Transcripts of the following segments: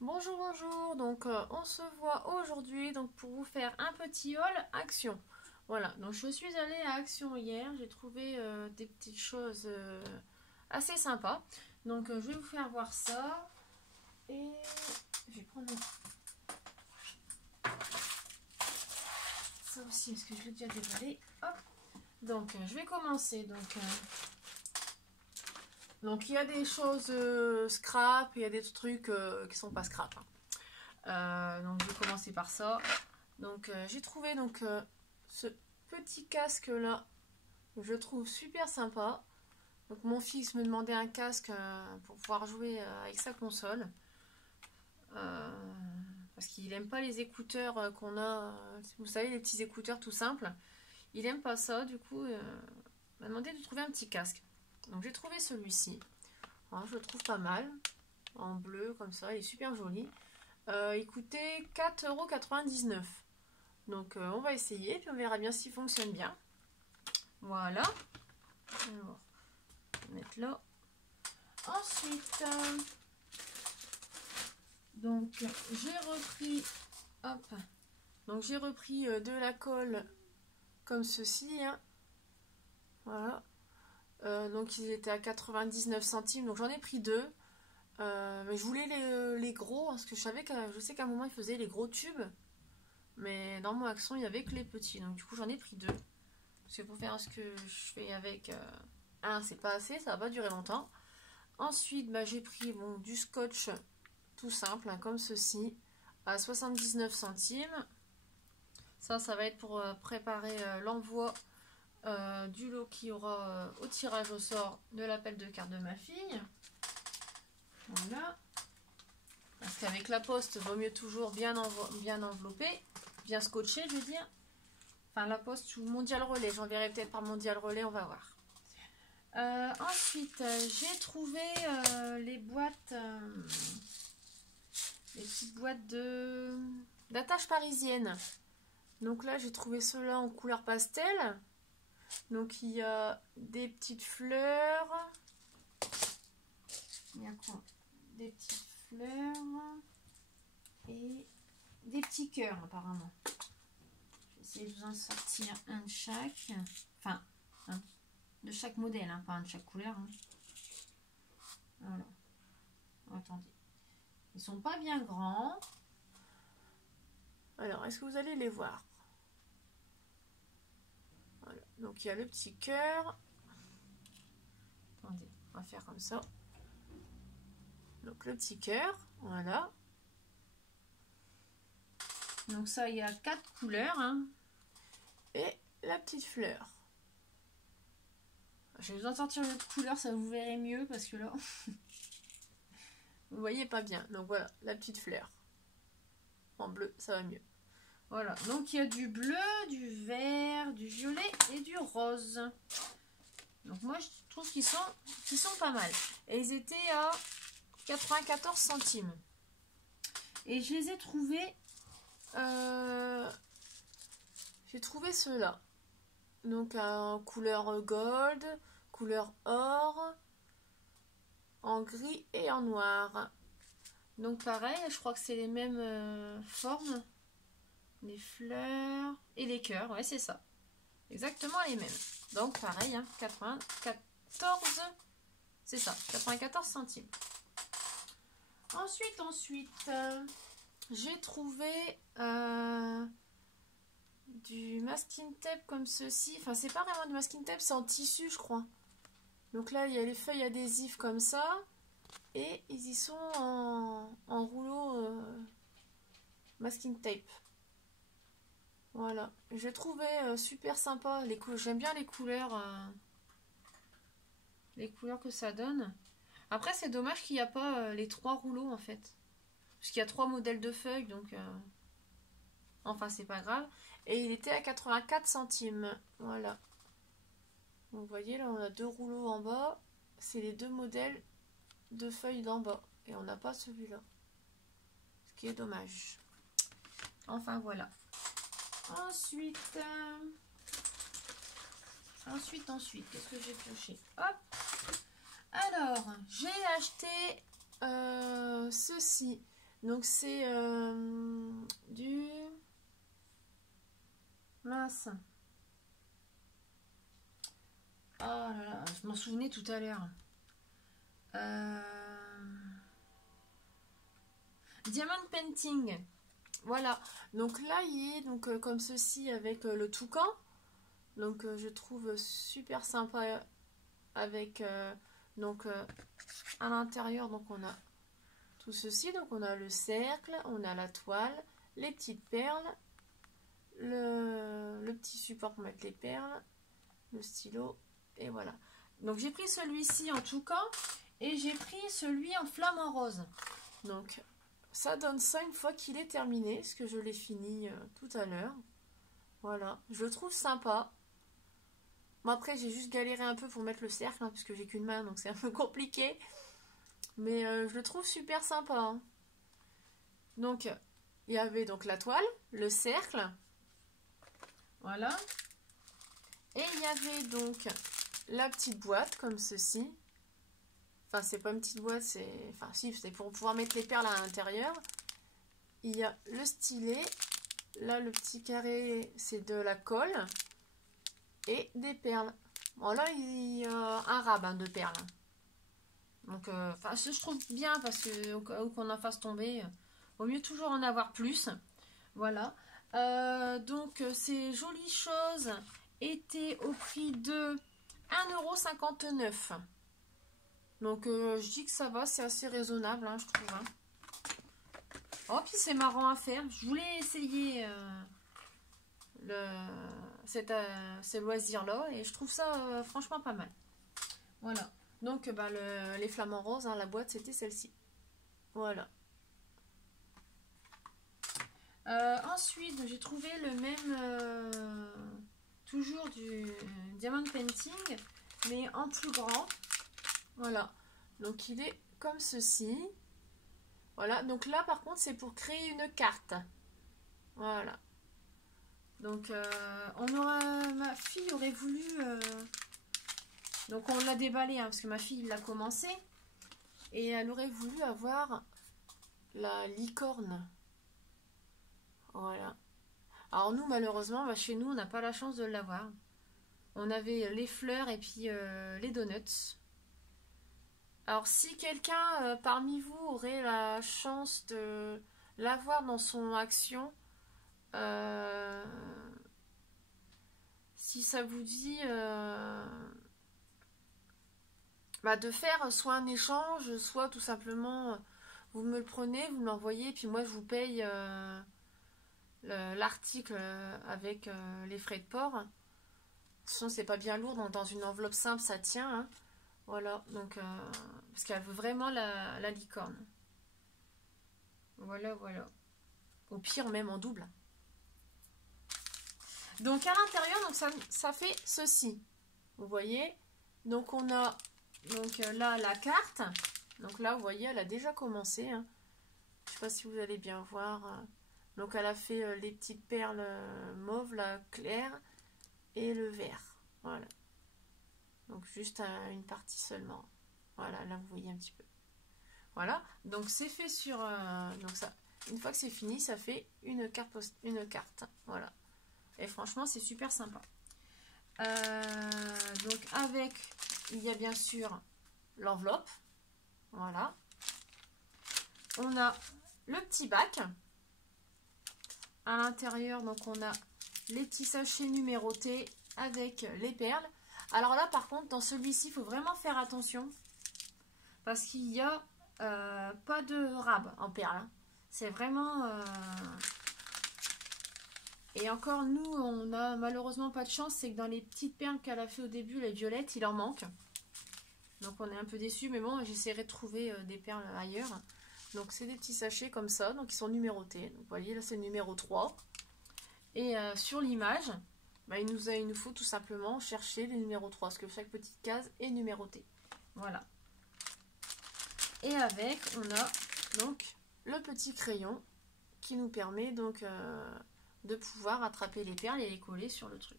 Bonjour, bonjour, donc on se voit aujourd'hui donc pour vous faire un petit haul Action. Voilà, donc je suis allée à Action hier, j'ai trouvé des petites choses assez sympas. Donc je vais vous faire voir ça et je vais prendre ça aussi parce que je l'ai déjà déballé. Hop, donc je vais commencer. Donc il y a des choses scrap, il y a des trucs qui sont pas scrap, hein. Donc je vais commencer par ça. Donc j'ai trouvé ce petit casque là, je le trouve super sympa. Donc mon fils me demandait un casque pour pouvoir jouer avec sa console. Euh, Parce qu'il aime pas les écouteurs qu'on a, vous savez, les petits écouteurs tout simples. Il aime pas ça, du coup il m'a demandé de trouver un petit casque. Donc j'ai trouvé celui-ci. Alors, je le trouve pas mal, en bleu comme ça, il est super joli. Il coûtait 4,99 €. Donc on va essayer, puis on verra bien s'il fonctionne bien. Voilà. Alors, on va mettre là. Ensuite, donc j'ai repris, hop, donc j'ai repris de la colle comme ceci, hein. Voilà. Donc ils étaient à 99 centimes, donc j'en ai pris deux. Mais je voulais les gros, parce que je sais qu'à un moment ils faisaient les gros tubes. Mais dans mon Action, il n'y avait que les petits. Donc du coup, j'en ai pris deux. Parce que pour faire ce que je fais avec un, c'est pas assez, ça va pas durer longtemps. Ensuite, j'ai pris du scotch tout simple, hein, comme ceci, à 79 centimes. Ça va être pour préparer l'envoi du lot qui aura au tirage au sort de l'appel de carte de ma fille. Voilà. Parce qu'avec la poste, il vaut mieux toujours bien enveloppé, bien scotché, je veux dire. Enfin, la poste ou Mondial Relais. J'enverrai peut-être par Mondial Relais, on va voir. Ensuite, j'ai trouvé les boîtes, les petites boîtes d'attache parisienne. Donc là, j'ai trouvé ceux-là en couleur pastel. Donc il y a des petites fleurs. Il y a quoi? Des petites fleurs et des petits cœurs apparemment. Je vais essayer de vous en sortir un de chaque. Enfin, de chaque modèle, hein, pas un de chaque couleur. Hein. Voilà. Attendez. Ils sont pas bien grands. Alors, est-ce que vous allez les voir? Voilà. Donc, il y a le petit cœur. Attendez, on va faire comme ça. Donc, le petit cœur. Voilà. Donc, ça, il y a 4 couleurs. Hein. Et la petite fleur. Je vais vous en sortir une autre couleur, ça vous verrez mieux parce que là, vous voyez pas bien. Donc, voilà, la petite fleur. En bleu, ça va mieux. Voilà, donc il y a du bleu, du vert, du violet et du rose. Donc moi je trouve qu'ils sont pas mal. Et ils étaient à 94 centimes. Et je les ai trouvés. J'ai trouvé ceux-là. Donc en couleur gold, couleur or, en gris et en noir. Donc pareil, je crois que c'est les mêmes formes. Les fleurs et les cœurs, ouais c'est ça. Exactement les mêmes. Donc pareil, hein, 94, c'est ça, 94 centimes. Ensuite, j'ai trouvé du masking tape comme ceci. Enfin, c'est pas vraiment du masking tape, c'est en tissu, je crois. Donc là, il y a les feuilles adhésives comme ça. Et ils y sont en rouleau masking tape. Voilà, j'ai trouvé super sympa. J'aime bien les couleurs que ça donne. Après, c'est dommage qu'il n'y a pas les 3 rouleaux en fait. Parce qu'il y a 3 modèles de feuilles, donc enfin, c'est pas grave. Et il était à 84 centimes. Voilà. Donc, vous voyez, là, on a 2 rouleaux en bas. C'est les 2 modèles de feuilles d'en bas. Et on n'a pas celui-là. Ce qui est dommage. Enfin, voilà. Ensuite, qu'est-ce que j'ai pioché? Hop. Alors, j'ai acheté ceci. Donc c'est du... Mince. Oh là là, je m'en souvenais tout à l'heure. Diamond Painting. Voilà. Donc là, il est donc, comme ceci avec le toucan. Donc je trouve super sympa avec donc à l'intérieur. Donc on a tout ceci. Donc on a le cercle, on a la toile, les petites perles, le petit support pour mettre les perles, le stylo et voilà. Donc j'ai pris celui-ci en toucan et j'ai pris celui en flamant rose. Donc ça donne ça une fois qu'il est terminé, parce que je l'ai fini tout à l'heure. Voilà, je le trouve sympa. Bon, après j'ai juste galéré un peu pour mettre le cercle, hein, parce que j'ai qu'une main, donc c'est un peu compliqué. Mais je le trouve super sympa. Hein. Donc il y avait donc la toile, le cercle. Voilà. Et il y avait donc la petite boîte comme ceci. Enfin, c'est pas une petite boîte, c'est... Enfin, si, c'est pour pouvoir mettre les perles à l'intérieur. Il y a le stylet. Là, le petit carré, c'est de la colle. Et des perles. Bon, là, il y a un rabat de perles. Donc, enfin, je trouve bien parce que au cas où qu'on en fasse tomber, vaut mieux toujours en avoir plus. Voilà. Donc, ces jolies choses étaient au prix de 1,59 €. Donc je dis que ça va, c'est assez raisonnable, hein, je trouve. Hein. Oh, puis c'est marrant à faire. Je voulais essayer ces loisirs-là et je trouve ça franchement pas mal. Voilà. Donc bah, les flamants roses, hein, la boîte c'était celle-ci. Voilà. Ensuite, j'ai trouvé le même, toujours du Diamond Painting, mais en plus grand. Voilà, donc il est comme ceci. Voilà, donc là par contre c'est pour créer une carte. Voilà. Donc ma fille aurait voulu... donc on l'a déballé hein, parce que ma fille l'a commencé. Et elle aurait voulu avoir la licorne. Voilà. Alors nous malheureusement, bah, chez nous on n'a pas la chance de l'avoir. On avait les fleurs et puis les donuts. Alors, si quelqu'un parmi vous aurait la chance de l'avoir dans son action, si ça vous dit bah, de faire soit un échange, soit tout simplement vous me le prenez, vous me l'envoyez, puis moi je vous paye l'article avec les frais de port. De toute façon, c'est pas bien lourd, donc dans une enveloppe simple ça tient. Hein. Voilà, donc parce qu'elle veut vraiment la licorne. Voilà, voilà. Au pire, même en double. Donc à l'intérieur, donc ça fait ceci. Vous voyez? Donc on a donc là la carte. Donc là, vous voyez, elle a déjà commencé. Hein. Je ne sais pas si vous allez bien voir. Donc elle a fait les petites perles mauves, la claire et le vert. Voilà. Donc juste une partie seulement. Voilà, là vous voyez un petit peu. Voilà, donc c'est fait sur... donc ça, une fois que c'est fini, ça fait une carte. Voilà. Et franchement, c'est super sympa. Donc avec, il y a bien sûr l'enveloppe. Voilà. On a le petit bac. À l'intérieur, donc on a les petits sachets numérotés avec les perles. Alors là, par contre, dans celui-ci, il faut vraiment faire attention parce qu'il n'y a pas de rab en perles. Hein. C'est vraiment... Et encore, nous, on a malheureusement pas de chance. C'est que dans les petites perles qu'elle a fait au début, les violettes, il en manque. Donc on est un peu déçus. Mais bon, j'essaierai de trouver des perles ailleurs. Donc c'est des petits sachets comme ça. Donc ils sont numérotés. Donc vous voyez, là c'est le numéro 3. Et sur l'image... Bah, il nous faut tout simplement chercher les numéros 3 parce que chaque petite case est numérotée. Voilà. Et avec, on a donc le petit crayon qui nous permet donc de pouvoir attraper les perles et les coller sur le truc,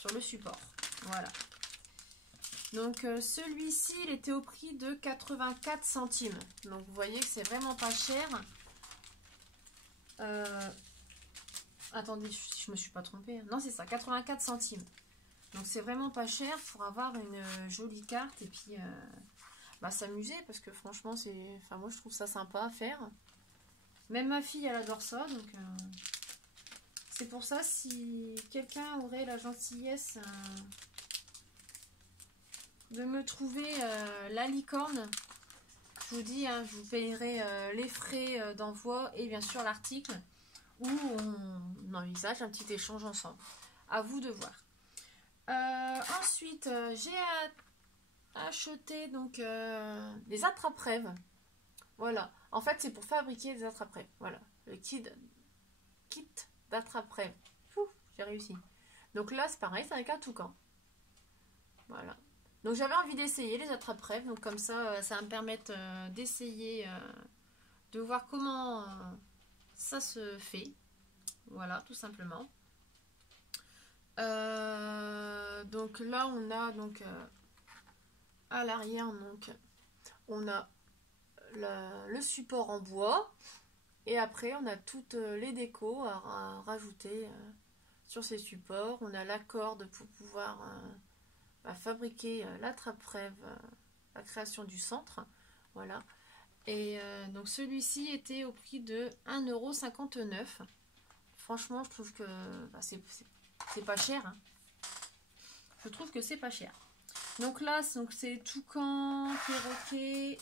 sur le support. Voilà. Donc celui-ci, il était au prix de 84 centimes. Donc vous voyez que c'est vraiment pas cher. Attendez, je me suis pas trompée. Non, c'est ça, 84 centimes. Donc c'est vraiment pas cher pour avoir une jolie carte et puis s'amuser parce que franchement c'est, enfin moi je trouve ça sympa à faire. Même ma fille elle adore ça, donc c'est pour ça si quelqu'un aurait la gentillesse de me trouver la licorne, je vous dis, hein, je vous payerai les frais d'envoi et bien sûr l'article où on envisage un petit échange ensemble. À vous de voir. Ensuite, j'ai acheté donc des attrape-rêves. Voilà. En fait, c'est pour fabriquer des attrape-rêves. Voilà. Le kit d'attrape-rêves. J'ai réussi. Donc là, c'est pareil, c'est avec un toucan. Voilà. Donc j'avais envie d'essayer les attrape-rêves. Donc comme ça, ça va me permettre d'essayer de voir comment ça se fait. Voilà, tout simplement. Donc là, on a donc à l'arrière, donc on a le support en bois et après on a toutes les décos à rajouter sur ces supports. On a la corde pour pouvoir fabriquer l'attrape-rêve, la création du centre. Voilà. Et donc celui-ci était au prix de 1,59 €. Franchement, je trouve que c'est pas cher. Hein. Je trouve que c'est pas cher. Donc là, c'est toucan, perroquet.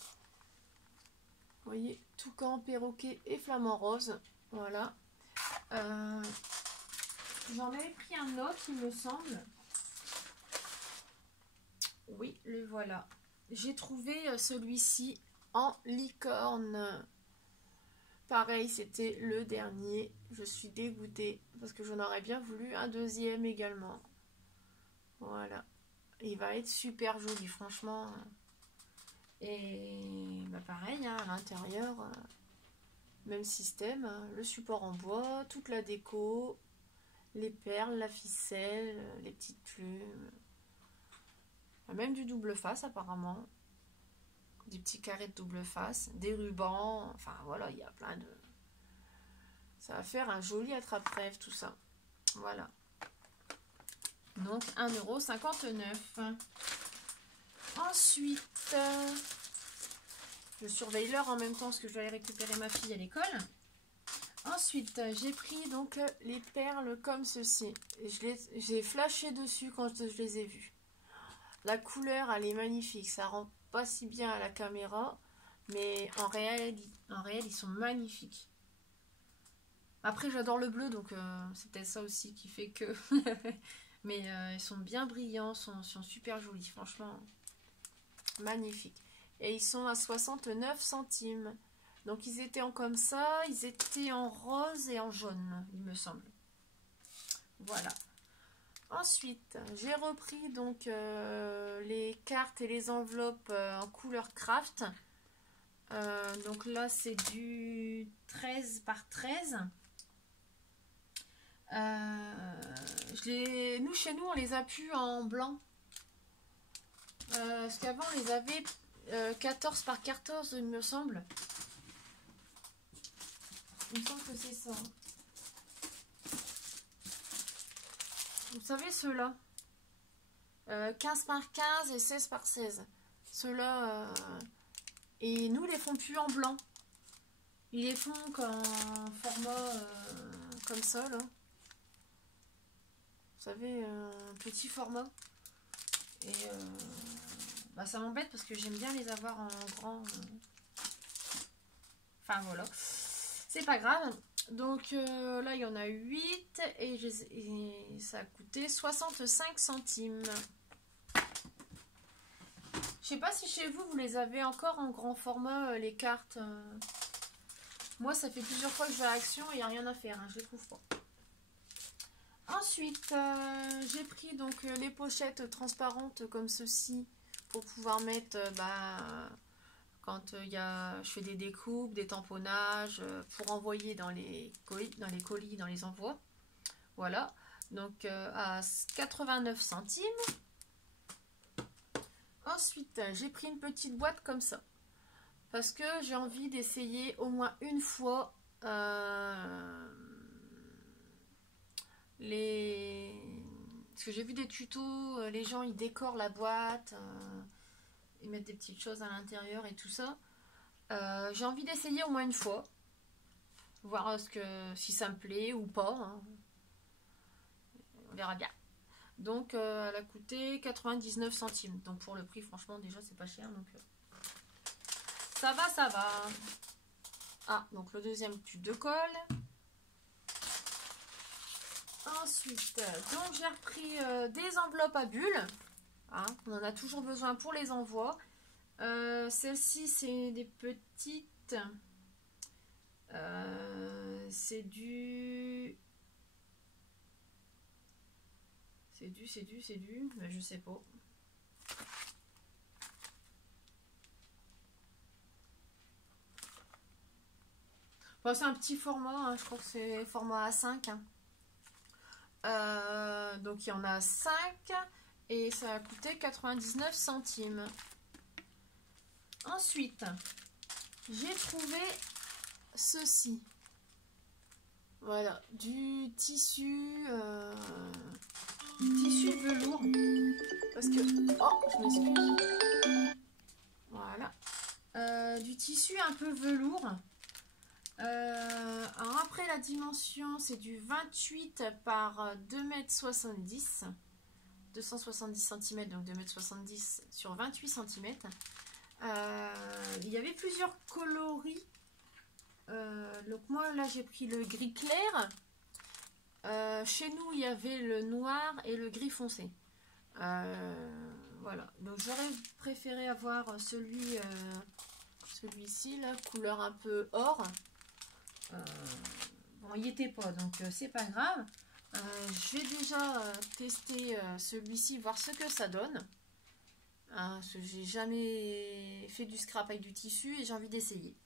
Vous voyez, toucan, perroquet et flamant rose. Voilà. J'en avais pris un autre, il me semble. Oui, le voilà. J'ai trouvé celui-ci en licorne. Pareil, c'était le dernier. Je suis dégoûtée parce que j'en aurais bien voulu un deuxième également. Voilà. Il va être super joli, franchement. Et pareil, hein, à l'intérieur, même système. Hein, le support en bois, toute la déco, les perles, la ficelle, les petites plumes. Même du double face apparemment. Des petits carrés de double face, des rubans. Enfin voilà, il y a plein de... Ça va faire un joli attrape-rêve tout ça. Voilà. Donc 1,59 €. Ensuite, je surveille l'heure en même temps parce que je dois aller récupérer ma fille à l'école. Ensuite, j'ai pris donc les perles comme ceci. J'ai flashé dessus quand je les ai vues. La couleur, elle est magnifique. Ça rend pas si bien à la caméra, mais en réel, ils sont magnifiques. Après, j'adore le bleu, donc c'est peut-être ça aussi qui fait que... Mais ils sont bien brillants, sont super jolis, franchement. Magnifiques. Et ils sont à 69 centimes. Donc ils étaient en comme ça, ils étaient en rose et en jaune, il me semble. Voilà. Ensuite, j'ai repris donc les cartes et les enveloppes en couleur craft. Donc là, c'est du 13 par 13. Nous, chez nous, on les a pu en blanc. Parce qu'avant, on les avait 14 par 14, il me semble. Il me semble que c'est ça. Vous savez, ceux-là. 15 par 15 et 16 par 16. Ceux-là... Et nous, les font plus en blanc. Ils les font en format comme ça, là. Vous savez, un petit format. Et ça m'embête parce que j'aime bien les avoir en grand. Enfin, voilà. C'est pas grave. Donc là, il y en a 8 et ça a coûté 65 centimes. Je sais pas si chez vous, vous les avez encore en grand format, les cartes. Moi, ça fait plusieurs fois que je vais à Action et il n'y a rien à faire. Hein, je les trouve pas. Ensuite, j'ai pris donc les pochettes transparentes comme ceci pour pouvoir mettre quand je fais des découpes, des tamponnages, pour envoyer dans les colis, dans les envois. Voilà, donc à 89 centimes. Ensuite, j'ai pris une petite boîte comme ça. Parce que j'ai envie d'essayer au moins une fois les... Parce que j'ai vu des tutos, les gens ils décorent la boîte, ils mettent des petites choses à l'intérieur et tout ça. J'ai envie d'essayer au moins une fois. Voir si ça me plaît ou pas. Hein. On verra bien. Donc elle a coûté 99 centimes. Donc pour le prix, franchement, déjà c'est pas cher. Donc ça va, ça va. Ah, donc le deuxième tube de colle. Ensuite, donc j'ai repris des enveloppes à bulles. Hein, on en a toujours besoin pour les envois. Celle-ci, c'est des petites. C'est du... mais je sais pas. Bon, c'est un petit format, hein, je crois que c'est format A5. Hein. Donc il y en a 5 et ça a coûté 99 centimes. Ensuite, j'ai trouvé ceci. Voilà, du tissu velours. Parce que... Oh, je m'excuse. Voilà. Du tissu un peu velours. Alors après la dimension, c'est du 28 par 2,70 m. 270 cm, donc 2,70 m sur 28 cm. Il y avait plusieurs coloris. Donc moi là j'ai pris le gris clair. Chez nous il y avait le noir et le gris foncé. Voilà, donc j'aurais préféré avoir celui-ci là, couleur un peu or. Bon, il n'y était pas, donc c'est pas grave. Je vais déjà tester celui-ci, voir ce que ça donne. Parce que j'ai jamais fait du scrap avec du tissu et j'ai envie d'essayer.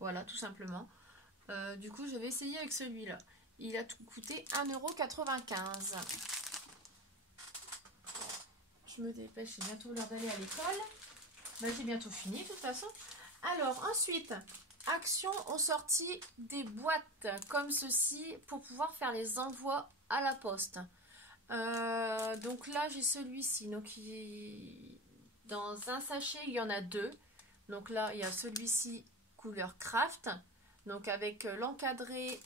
Voilà, tout simplement. Du coup, je vais essayer avec celui-là. Il a tout coûté 1,95 €. Je me dépêche, c'est bientôt l'heure d'aller à l'école. Ben, j'ai bientôt fini, de toute façon. Alors, ensuite, Action ont sorti des boîtes comme ceci pour pouvoir faire les envois à la poste. Donc là, j'ai celui-ci. Donc, dans un sachet, il y en a 2. Donc là, il y a celui-ci couleur craft. Donc avec l'encadré,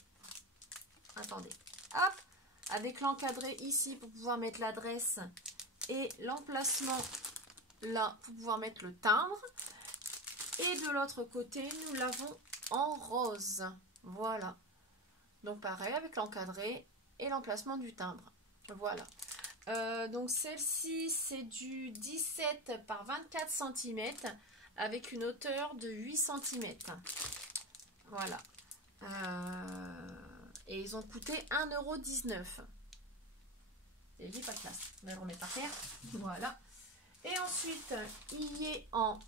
attendez, hop, avec l'encadré ici pour pouvoir mettre l'adresse et l'emplacement là pour pouvoir mettre le timbre. Et de l'autre côté, nous l'avons en rose. Voilà. Donc pareil avec l'encadré et l'emplacement du timbre. Voilà. Donc celle-ci, c'est du 17 par 24 cm avec une hauteur de 8 cm. Voilà. Et ils ont coûté 1,19 €. Et j'ai pas de place. On va le remettre par terre. Voilà. Et ensuite, il est en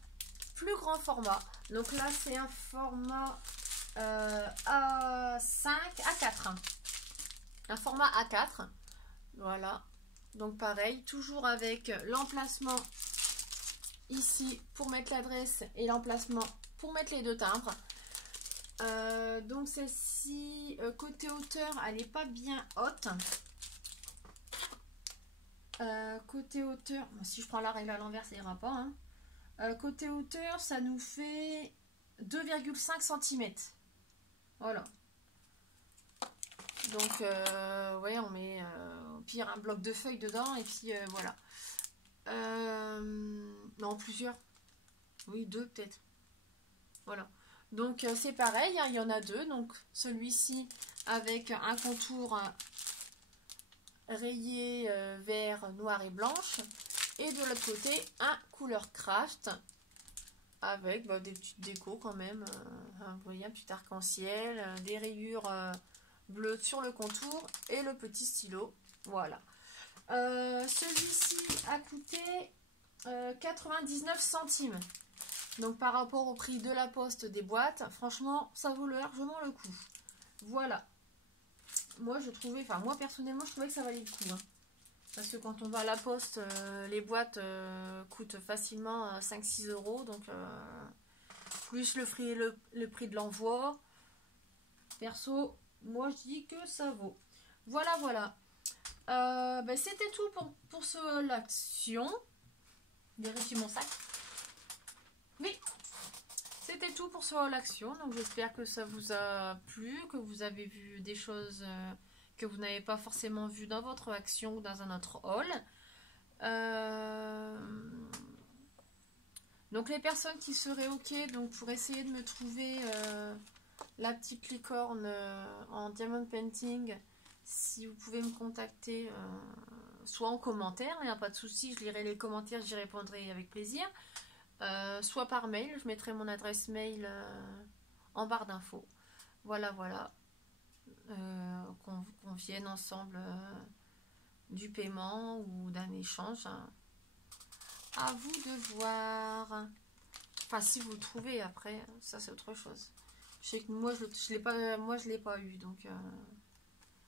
plus grand format. Donc là, c'est un format A5, A4. Un format A4. Voilà. Donc pareil, toujours avec l'emplacement ici pour mettre l'adresse et l'emplacement pour mettre les 2 timbres. Donc celle-ci, côté hauteur, elle n'est pas bien haute. Côté hauteur, bon, si je prends la règle à l'envers, ça ira pas. Hein. Côté hauteur, ça nous fait 2,5 cm. Voilà. Donc, ouais, on met au pire un bloc de feuilles dedans et puis voilà. Non, plusieurs. Oui, 2 peut-être. Voilà. Donc, c'est pareil, hein, il y en a 2. Donc, celui-ci avec un contour rayé vert, noir et blanche. Et de l'autre côté, un couleur craft avec des petites décos quand même. Vous voyez, un petit arc-en-ciel, des rayures bleues sur le contour et le petit stylo. Voilà. Celui-ci a coûté 99 centimes. Donc par rapport au prix de la poste des boîtes, franchement, ça vaut largement le coup. Voilà. Moi, je trouvais, enfin moi personnellement, je trouvais que ça valait le coup. Hein. Parce que quand on va à la poste, les boîtes coûtent facilement 5-6 euros. Donc, plus le prix de l'envoi. Perso, moi je dis que ça vaut. Voilà, voilà. Ben, c'était tout pour l'action. Vérifie mon sac. Oui, c'était tout pour l'action. Donc j'espère que ça vous a plu, que vous avez vu des choses que vous n'avez pas forcément vues dans votre action ou dans un autre haul. Donc les personnes qui seraient ok donc pour essayer de me trouver la petite licorne en diamond painting, si vous pouvez me contacter soit en commentaire, il n'y a pas de souci, je lirai les commentaires, j'y répondrai avec plaisir, soit par mail, je mettrai mon adresse mail en barre d'infos. Voilà, voilà. Qu'on vienne ensemble du paiement ou d'un échange. À vous de voir. Enfin, si vous le trouvez après, ça c'est autre chose. Je sais que moi je l'ai pas eu, donc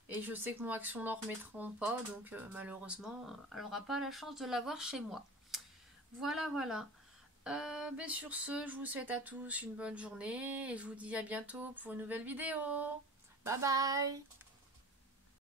et je sais que mon action n'en remettront pas, donc malheureusement, elle n'aura pas la chance de l'avoir chez moi. Voilà, voilà. Ben sur ce, je vous souhaite à tous une bonne journée et je vous dis à bientôt pour une nouvelle vidéo. Bye bye.